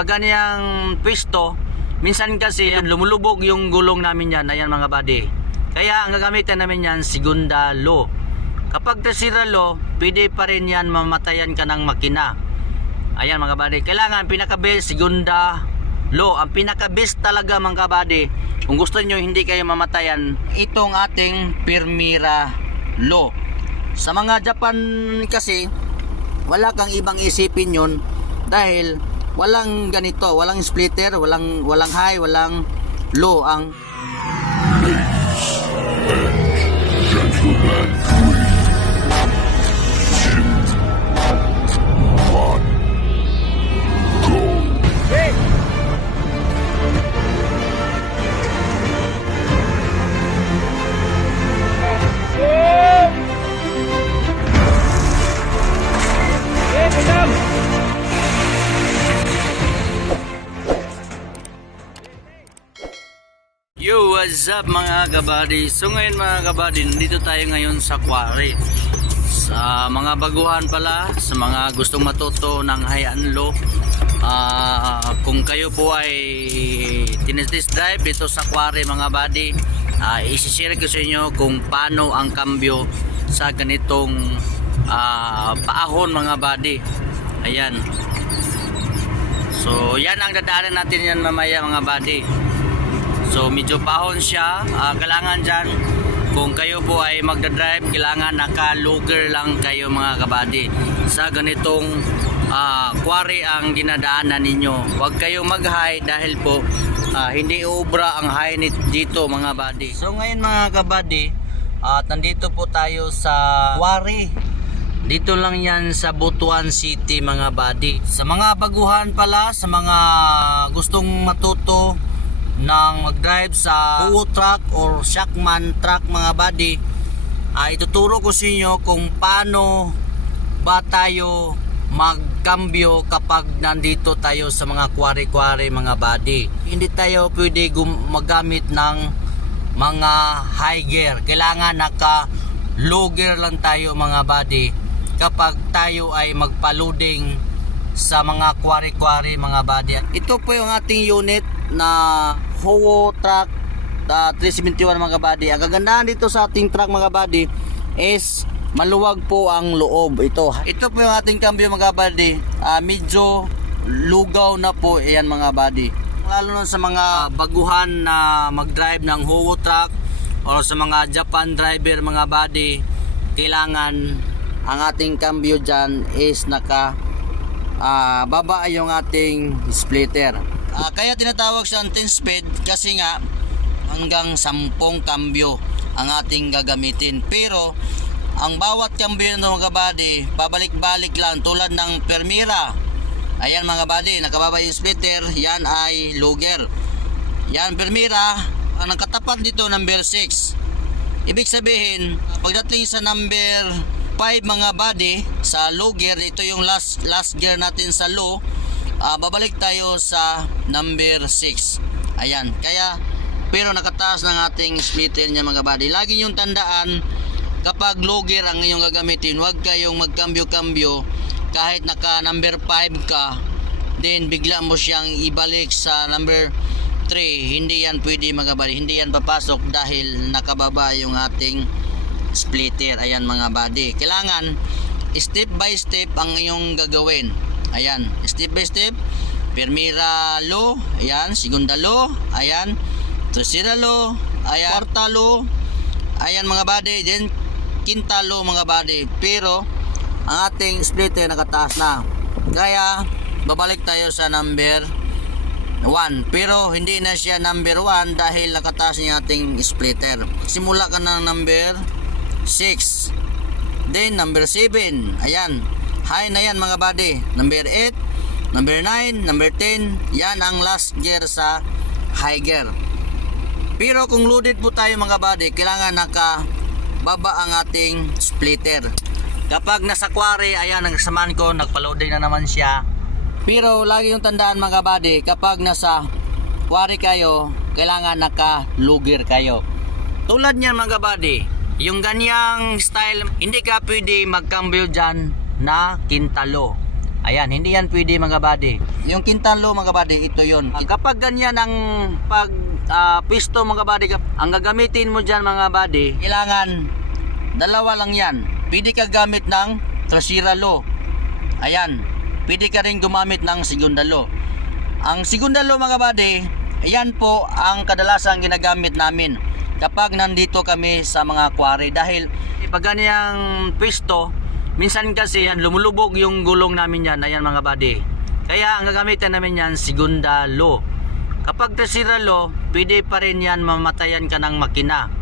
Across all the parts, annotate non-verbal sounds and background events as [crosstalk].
pag ganiyang pwesto, minsan kasi yan, lumulubog yung gulong namin yan, ayan mga buddy. Kaya ang gagamitin namin yan, segunda low. Kapag tercera low, pwede pa rin yan mamatayan ka ng makina. Ayan mga buddy, kailangan pinaka-best, segunda low. Ang pinaka-best talaga mga buddy, kung gusto nyo hindi kayo mamatayan, itong ating Permira low. Sa mga Japan kasi, wala kang ibang isipin yun dahil walang ganito, walang splitter, walang walang high, walang low ang what's up mga kabady? So ngayon mga kabady, nandito tayo ngayon sa quarry. Sa mga baguhan pala, sa mga gustong matuto ng high and low. Ah, kung kayo po ay tinitest drive dito sa quarry mga buddy, uh, isishare ko sa inyo kung paano ang kambyo sa ganitong ah, paahon mga buddy. Ayan. So yan ang dadaanan natin yan mamaya mga buddy. So medyo pahon siya. Ah, kailangan dyan kung kayo po ay magdadrive, kailangan naka-lugger lang kayo mga kabady. Sa ganitong ah, quarry ang dinadaanan ninyo. Huwag kayong mag-high dahil po ah, hindi ubra ang high nit dito mga body. So ngayon mga kabady, at nandito po tayo sa quarry. Dito lang yan sa Butuan City mga buddy. Sa mga baguhan pala, sa mga gustong matuto ng mag-drive sa Kuo truck or Shackman truck mga buddy, ay ituturo ko sa inyo kung paano ba tayo magkambyo kapag nandito tayo sa mga kwari-kwari mga buddy. Hindi tayo pwede magamit ng mga high gear. Kailangan naka low gear lang tayo mga buddy kapag tayo ay magpa-loading sa mga kwari-kwari mga buddy. Ito po yung ating unit na Howo truck uh, 371 mga buddy. Ang kagandahan dito sa ating truck mga buddy is maluwag po ang loob ito. Ito po yung ating cambio mga buddy. Ah, medyo lugaw na po ayan mga buddy. Lalo na sa mga baguhan na mag-drive ng Howo truck o sa mga Japan driver mga buddy, kailangan ang ating cambio dyan is naka ah, baba yung ating splitter. Ah, kaya tinatawag siyang 10 speed kasi nga hanggang 10 cambio ang ating gagamitin. Pero ang bawat cambio ng mga body, pabalik-balik lang tulad ng Permira. Ayan mga body, nakababa yung splitter, yan ay Luger. Yan Permira, ang nakatapat dito number 6. Ibig sabihin, pagdating sa number 5 mga body sa low gear, ito yung last last gear natin sa low. Ah, babalik tayo sa number 6. Ayan, kaya pero nakataas ng ating splitter niya mga body. Lagi yung tandaan kapag low gear ang inyong gagamitin, huwag kayong magkambyo-kambyo kahit naka number 5 ka, then bigla mo siyang ibalik sa number 3. Hindi yan pwede mga body. Hindi yan papasok dahil nakababa yung ating splitter. Ayan mga body. Kailangan step by step ang iyong gagawin. Ayan, step by step. Permira low, ayan, segunda low, ayan, tercera low, ayan, kwarta low, ayan mga body, then quinta low mga body. Pero ang ating splitter nakataas na. Kaya babalik tayo sa number 1 pero hindi na siya number 1 dahil nakataas niya ating splitter. Simula ka ng number 6 then number 7 ayan high na yan mga buddy. Number 8 number 9 number 10 yan ang last gear sa high gear. Pero kung loaded po tayo mga buddy kailangan naka baba ang ating splitter. Kapag nasa quarry ayan ang saman ko nagpa-loading na naman siya. Pero lagi yung tandaan mga buddy, kapag nasa quarry kayo, kailangan naka-lugir kayo. Tulad niyan mga buddy, yung ganyang style, hindi ka pwede magkambyo dyan na kintalo. Ayan, hindi yan pwede mga body. Yung kintalo mga body, ito yon. Kapag ganyan ang pag ah, pisto mga kap- ang gagamitin mo dyan mga body, kailangan dalawa lang yan. Pwede ka gamit ng Trasira Law. Ayan, pwede ka rin gumamit ng Segunda Law. Ang Segunda Law mga body, ayan po ang kadalasang ginagamit namin kapag nandito kami sa mga quarry dahil pag ganyang pisto, minsan kasi yan lumulubog yung gulong namin yan, ayan mga body. Kaya ang gagamitin namin yan, Segunda Law. Kapag Trasira Law, pwede pa rin yan mamatayan ka ng makina.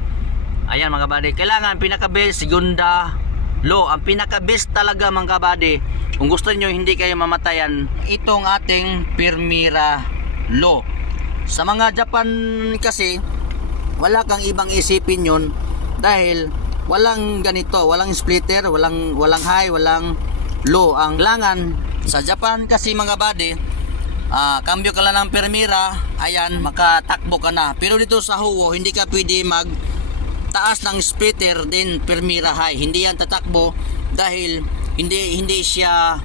Ayan mga kabady, kailangan pinaka-best segunda law. Ang pinaka-best talaga mga kabady, kung gusto niyo hindi kayo mamatayan, itong ating Permira law. Sa mga Japan kasi, wala kang ibang isipin yun dahil walang ganito, walang splitter, walang walang high, walang low. Ang langan sa Japan kasi mga body, ah cambio ka lang ng Permira, ayan, makatakbo ka na. Pero dito sa Huwo, hindi ka pwede mag taas ng splitter din Permira High. Hindi yan tatakbo dahil hindi hindi siya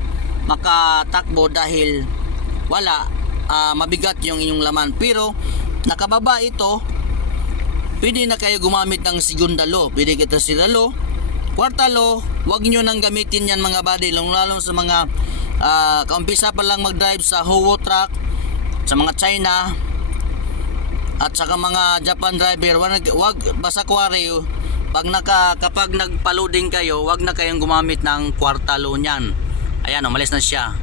makatakbo dahil wala ah, mabigat yung inyong laman. Pero nakababa ito, pwede na kayo gumamit ng segundalo. Pwede kita silalo. Kwartalo, wag nyo nang gamitin yan mga body. Lalo sa mga ah, kaumpisa pa lang mag-drive sa Howo truck, sa mga China, at saka mga Japan driver wag, wag basta quarry pag naka kapag nagpa-loading kayo wag na kayong gumamit ng kwartalo niyan ayan umalis na siya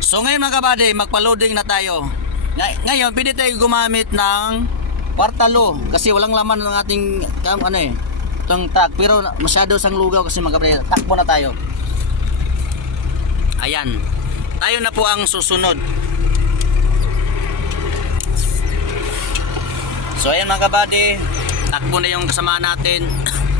so ngayon mga kabady magpa-loading na tayo Ngay- ngayon pwede tayo gumamit ng kwartalo kasi walang laman ng ating kam- ano eh itong truck pero masyado sang lugaw kasi mga kabady takbo na tayo ayan tayo na po ang susunod So ayan mga kabady, takbo na yung kasama natin. [coughs]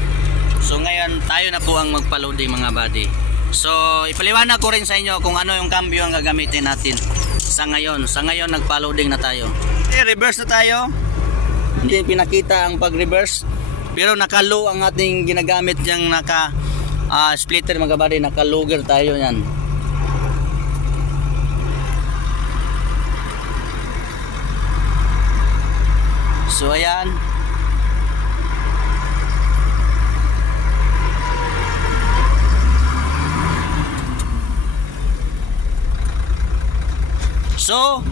So ngayon tayo na po ang magpa-loading mga buddy. So ipaliwanag ko rin sa inyo kung ano yung cambio ang gagamitin natin sa ngayon. Sa ngayon nagpa-loading na tayo. Okay, reverse na tayo. Hindi pinakita ang pag-reverse. Pero naka-low ang ating ginagamit diyang naka ah, splitter mga kabady, naka-logger tayo yan. So ayan. So,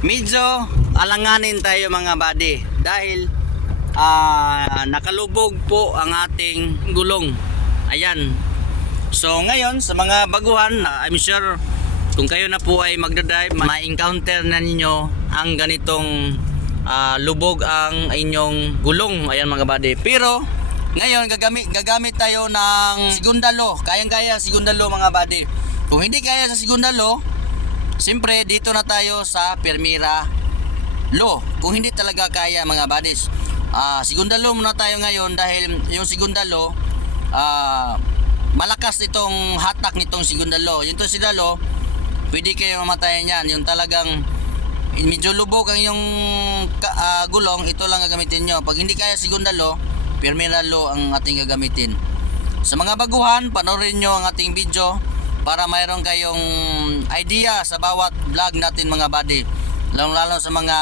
medyo alanganin tayo mga buddy dahil ah, nakalubog po ang ating gulong. Ayan. So ngayon sa mga baguhan, I'm sure kung kayo na po ay magdadrive, ma-encounter na ninyo ang ganitong ah, lubog ang inyong gulong. Ayan mga buddy. Pero ngayon gagamit gagamit tayo ng segundalo. Kayang-kaya segundalo mga buddy. Kung hindi kaya sa segundalo, siyempre dito na tayo sa Permira Law. Kung hindi talaga kaya mga buddies. Ah, segundalo muna tayo ngayon dahil yung segundalo ah malakas itong hatak nitong segundalo. Yung to segundalo, pwede kayo mamatayan yan. Yung talagang medyo lubog ang yung ah, gulong, ito lang gagamitin nyo. Pag hindi kaya segundalo, permiralo ang ating gagamitin. Sa mga baguhan, panoorin nyo ang ating video para mayroon kayong idea sa bawat vlog natin mga buddy. Lalo lalo sa mga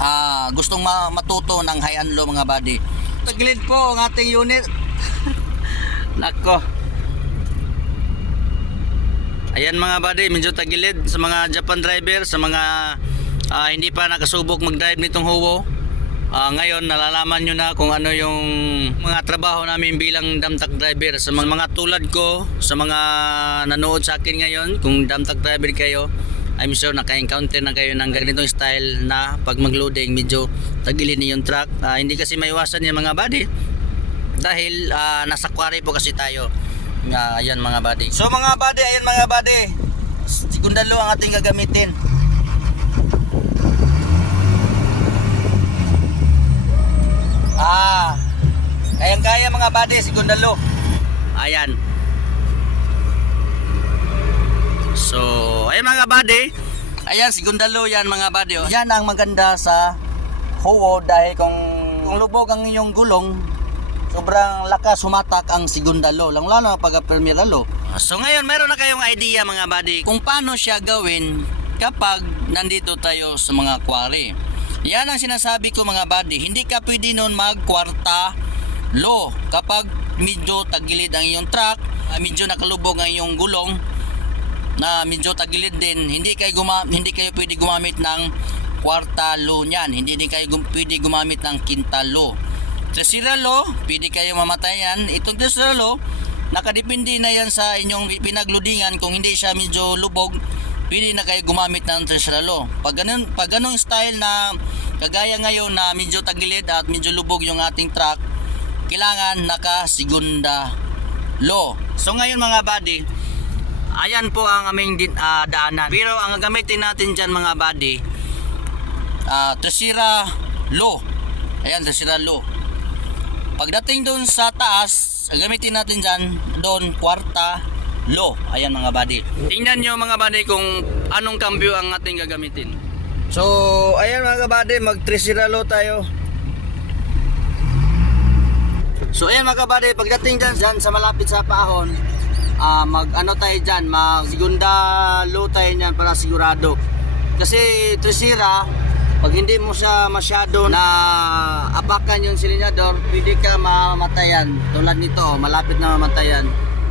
ah, gustong ma- matuto ng high and low mga buddy. Tagilid po ang ating unit. [laughs] Nako. Ayan mga buddy, medyo tagilid sa mga Japan driver, sa mga ah, hindi pa nakasubok mag-drive nitong Howo. Ah, ngayon nalalaman nyo na kung ano yung mga trabaho namin bilang damtak driver. Sa mga, mga tulad ko, sa mga nanood sa akin ngayon, kung damtak driver kayo, I'm sure naka-encounter na kayo ng ganitong style na pag mag-loading medyo tagilid niyo yung truck. Ah, hindi kasi maiwasan yung mga buddy dahil ah, nasa quarry po kasi tayo. Nga, ayan mga buddy. So mga buddy, ayan mga buddy. Segundalo ang ating gagamitin. Ah, kayang kaya mga buddy, segundalo. Ayan. So, ayan mga buddy. Ayan, segundalo yan mga buddy. oh. Yan ang maganda sa Howo dahil kung, kung lubog ang inyong gulong, sobrang lakas humatak ang segundalo. Lang lalo pag permiralo. So ngayon, meron na kayong idea mga buddy kung paano siya gawin kapag nandito tayo sa mga quarry. Yan ang sinasabi ko mga buddy. Hindi ka pwede nun magkwarta low kapag medyo tagilid ang iyong truck, ah, medyo nakalubog ang iyong gulong na medyo tagilid din, hindi kayo guma hindi kayo pwede gumamit ng kwarta low niyan. Hindi din kayo gum- pwede gumamit ng quintal low. Tercera low, pwede kayo mamatayan. Itong tercera low, nakadepende na yan sa inyong pinagludingan kung hindi siya medyo lubog pwede na kayo gumamit ng low pag ganun, pag ganung style na kagaya ngayon na medyo tagilid at medyo lubog yung ating truck kailangan naka segunda low so ngayon mga buddy ayan po ang aming din, ah, daanan pero ang gamitin natin dyan mga buddy uh, tercera low ayan tercera low Pagdating doon sa taas, ang gamitin natin dyan, doon, kwarta, low. Ayan mga buddy. Tingnan nyo mga buddy kung anong cambio ang ating gagamitin. So, ayan mga buddy, mag 3 low tayo. So, ayan mga buddy, pagdating dyan, dyan sa malapit sa paahon, ah mag ano tayo dyan, mag segunda low tayo dyan para sigurado. Kasi tresira, pag hindi mo siya masyado na apakan yung silinyador, pwede ka mamatayan. Tulad nito, malapit na mamatayan.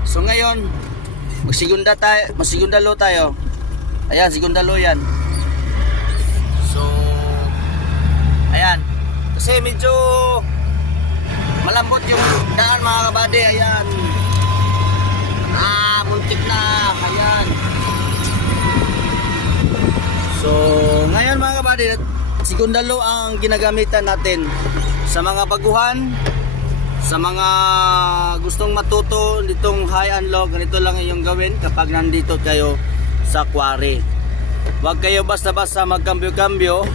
So ngayon, magsigunda tayo, magsigunda low tayo. Ayan, segunda low yan. So, ayan. Kasi medyo malambot yung daan mga kabady. Ayan. Muntik na. Ayan. So, ngayon mga kabady, segundalo ang ginagamitan natin sa mga baguhan, sa mga gustong matuto nitong high and low, ganito lang yung gawin kapag nandito kayo sa quarry. Huwag kayo basta-basta magkambyo-kambyo.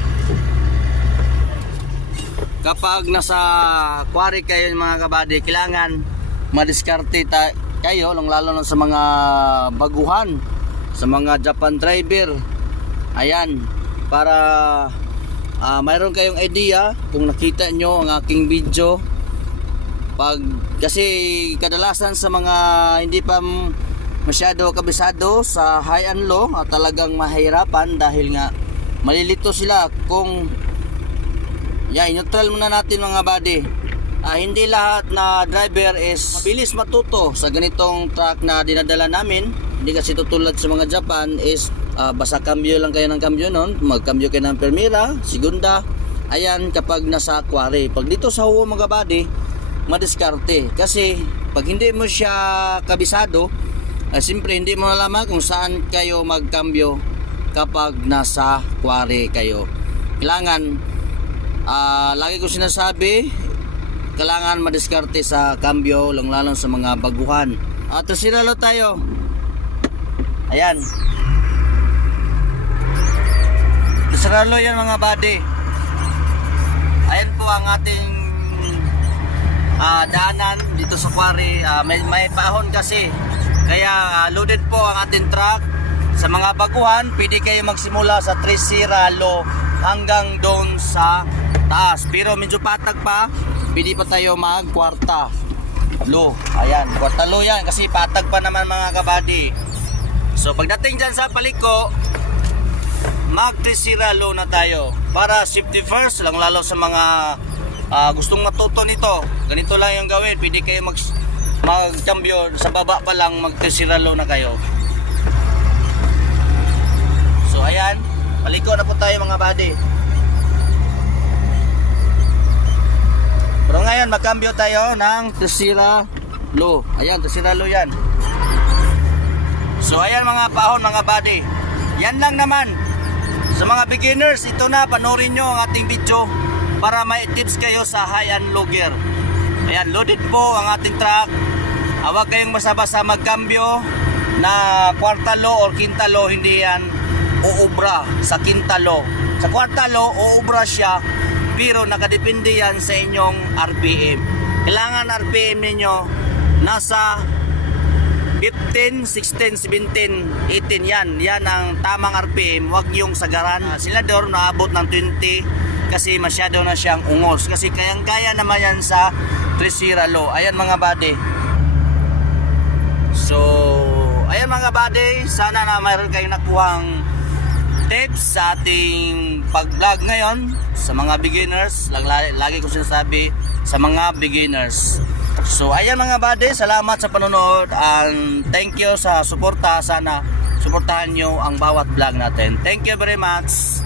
Kapag nasa quarry kayo mga kabady, kailangan madiskarte ta- kayo, lalo na sa mga baguhan, sa mga Japan driver, Ayan, para ah, mayroon kayong idea kung nakita nyo ang aking video. Pag kasi kadalasan sa mga hindi pa masyado kabisado sa high and low at talagang mahirapan dahil nga malilito sila kung yeah, neutral muna natin mga buddy. Ah, hindi lahat na driver is mabilis matuto sa ganitong truck na dinadala namin. Hindi kasi tutulad sa mga Japan is ah, basta cambio lang kayo ng cambio nun. Magcambio kayo ng Permira, Segunda. Ayan kapag nasa quarry. Pag dito sa Huwa mga buddy, madiskarte. Kasi pag hindi mo siya kabisado, ah, siyempre hindi mo nalaman kung saan kayo magcambio kapag nasa quarry kayo. Kailangan Ah, lagi ko sinasabi, kailangan madiskarte sa cambio, lang lalo sa mga baguhan. At uh, sinalo tayo. Ayan. Sinalo yan mga buddy. Ayan po ang ating ah, daanan dito sa quarry. Ah, may, may paahon kasi. Kaya ah, loaded po ang ating truck. Sa mga baguhan, pwede kayo magsimula sa 3 Ralo hanggang doon sa taas. Pero medyo patag pa, pwede pa tayo mag-kwarta. Low. Ayan, kwarta low yan kasi patag pa naman mga kabady. So pagdating dyan sa paliko, mag 3 low na tayo. Para safety first, lang lalo sa mga ah, gustong matuto nito. Ganito lang yung gawin. Pwede kayo mag magkambyo sa baba pa lang mag 3 low na kayo. So ayan, paliko na po tayo mga buddy. Ngayon magkambyo tayo ng Tesira Low. Ayan, Tesira Low yan. So ayan mga pahon mga buddy. Yan lang naman. Sa mga beginners, ito na, panoorin nyo ang ating video para may tips kayo sa high and low gear. Ayan, loaded po ang ating truck. Ah, Huwag kayong basta-basta magkambyo na kwartalo or kintalo, hindi yan uubra sa kintalo. Sa kwartalo, uubra siya, pero nakadepende yan sa inyong RPM. Kailangan RPM ninyo nasa 15, 16, 17, 18 yan. Yan ang tamang RPM. Huwag yung sagaran. Ah, Sila doon naabot ng 20 kasi masyado na siyang ungos. Kasi kayang-kaya naman yan sa Tresira Low. Ayan mga buddy. So, ayan mga buddy, sana na mayroon kayong nakuhang tips sa ating pag-vlog ngayon sa mga beginners. Lagi, lagi ko sinasabi sa mga beginners. So ayan mga buddy, salamat sa panonood and thank you sa suporta. Sana suportahan nyo ang bawat vlog natin. Thank you very much.